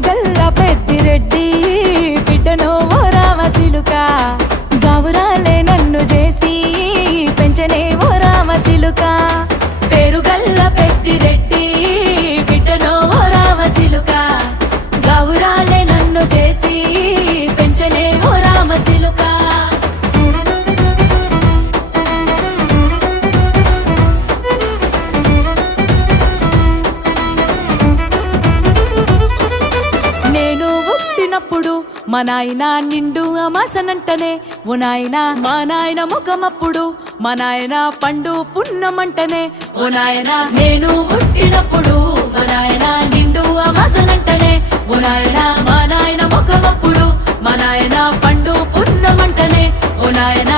పేరుగల్ల పెద్దిరెడ్డి బిడ్డనో ఓ రామసిలుక గౌరాలే నన్ను చేసి పెంచనే ఓ రామసిలుక పేరుగల్ల పెద్దిరెడ్డి బిడ్డనో ఓ రామసిలుక గౌరాలే నన్ను చేసి పెంచనే ఓ రామసిలుక మా నాయన నిండు అమాసనంటనే ఓ నాయన మా నాయన ముఖమప్పుడు మా నాయన పండు పున్నమంటనే ఓ నాయన నేను పుట్టినప్పుడు మా నాయన నిండు అమాసనంటనే ఓ నాయన మా నాయన ముఖమప్పుడు మా నాయన పండు పున్నమంటనే ఓ నాయన